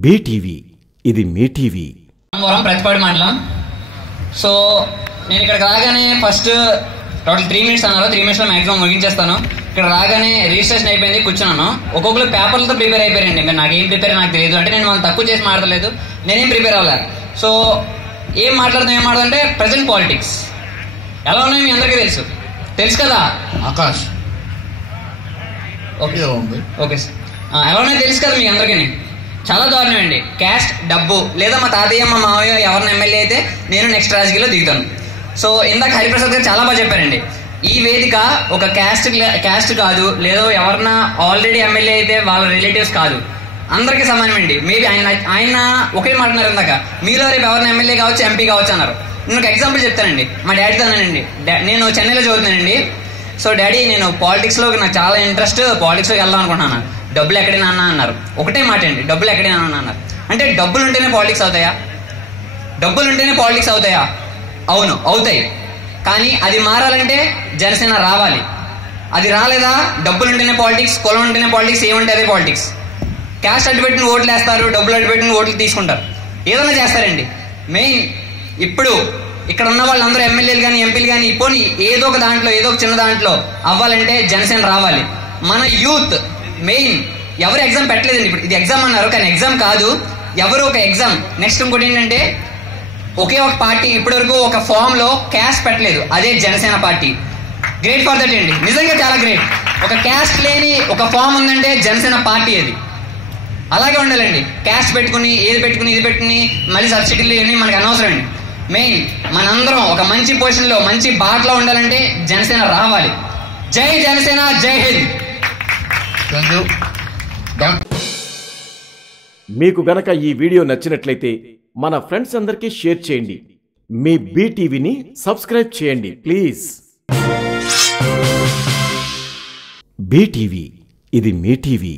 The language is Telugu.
బీటీవీ ఇది మీ టీవీ. ప్రతిపాడు మండలం. సో నేను ఇక్కడ రాగానే ఫస్ట్ టోటల్ త్రీ మినిట్స్ అన్నారు. త్రీ మినిట్స్లో మాక్సిమం ముగించేస్తాను. ఇక్కడ రాగానే రిజిస్ట్రేషన్ అయిపోయింది కూర్చున్నాను. ఒక్కొక్కరు పేపర్లతో ప్రిపేర్ అయిపోయారండి. మీరు నాకు ఏం ప్రిపేర్ నాకు తెలియదు. అంటే నేను మనం తక్కువ చేసి మాట్లాడలేదు. నేనేం ప్రిపేర్ అవ్వలేదు సో ఏం మాట్లాడదాం ఏం మాట్లాడంటే ప్రజెంట్ పాలిటిక్స్ ఎలా ఉన్నాయో మీ అందరికీ తెలుసు. తెలుసు కదా? ఆకాష్. ఓకే. Okay sir. ఎలా ఉన్నాయో తెలుసు కదా మీ అందరికీ? చాలా దారుణం అండి క్యాస్ట్ డబ్బు లేదా మా తాతయ్య మా మావయ్య ఎవరిని ఎమ్మెల్యే అయితే నేను నెక్స్ట్ రాజకీయాల్లో దిగుతాను. సో ఇందాక హరిప్రసాద్ గారు చాలా బాగా చెప్పారండి. ఈ వేదిక ఒక క్యాస్ట్ క్యాస్ట్ కాదు లేదా ఎవరన్నా ఆల్రెడీ ఎమ్మెల్యే అయితే వాళ్ళ రిలేటివ్స్ కాదు. అందరికీ సమానమండి. మేబీ ఆయన ఆయన ఒకే మాట అన్నారు ఇందాక. మీలో రేపు ఎవరిని ఎమ్మెల్యే కావచ్చు ఎంపీ కావచ్చు అన్నారు. నేను ఒక ఎగ్జాంపుల్ చెప్తానండి. మా డాడీతో అన్నానండి. నేను చెన్నైలో చదువుతున్నానండి. సో డాడీ నేను పాలిటిక్స్లో నాకు చాలా ఇంట్రెస్ట్ పాలిటిక్స్లోకి వెళ్దాం అనుకుంటున్నాను. డబ్బులు ఎక్కడైనా అన్న అన్నారు. ఒకటే మాట అండి డబ్బులు ఎక్కడైనా అన్న అన్నారు. అంటే డబ్బులు ఉంటేనే పాలిటిక్స్ అవుతాయా? డబ్బులు ఉంటేనే పాలిటిక్స్ అవుతాయా? అవును అవుతాయి. కానీ అది మారాలంటే జనసేన రావాలి. అది రాలేదా? డబ్బులు ఉంటేనే పాలిటిక్స్ కులం ఉంటేనే పాలిటిక్స్ ఏముంటే అదే పాలిటిక్స్ క్యాష్ అడ్డుపెట్టిన ఓట్లు వేస్తారు డబ్బులు అడ్డుపెట్టిన ఓట్లు తీసుకుంటారు. ఏదైనా చేస్తారండి. మెయిన్ ఇప్పుడు ఇక్కడ ఉన్న వాళ్ళందరూ ఎమ్మెల్యేలు కానీ ఎంపీలు కానీ పోనీ ఏదో ఒక దాంట్లో ఏదో ఒక చిన్న దాంట్లో అవ్వాలంటే జనసేన రావాలి. మన యూత్ మెయిన్ ఎవరు ఎగ్జామ్ పెట్టలేదండి ఇప్పుడు. ఇది ఎగ్జామ్ అన్నారు కానీ ఎగ్జామ్ కాదు. ఎవరు ఒక ఎగ్జామ్? నెక్స్ట్ ఇంకోటి ఏంటంటే ఒకే ఒక పార్టీ ఇప్పటివరకు ఒక ఫామ్లో క్యాస్ట్ పెట్టలేదు. అదే Janasena party. Great for that అండి. నిజంగా చాలా గ్రేట్ ఒక క్యాస్ట్ లేని ఒక ఫామ్ ఉందంటే జనసేన పార్టీ అది. అలాగే ఉండాలండి. క్యాస్ట్ పెట్టుకుని ఏది పెట్టుకుని ఇది పెట్టుకుని మళ్ళీ సబ్సిడీలు ఇవన్నీ మనకు అనవసరం అండి. మెయిన్ మనందరం ఒక మంచి పొజిషన్లో మంచి బాటలో ఉండాలంటే జనసేన రావాలి. జై జనసేన జై హింద్. మీకు గనక ఈ వీడియో నచ్చినట్లయితే మన ఫ్రెండ్స్ అందరికీ షేర్ చేయండి. మీ బీటీవీని సబ్స్క్రైబ్ చేయండి ప్లీజ్. బీటీవీ ఇది మీ టీవీ.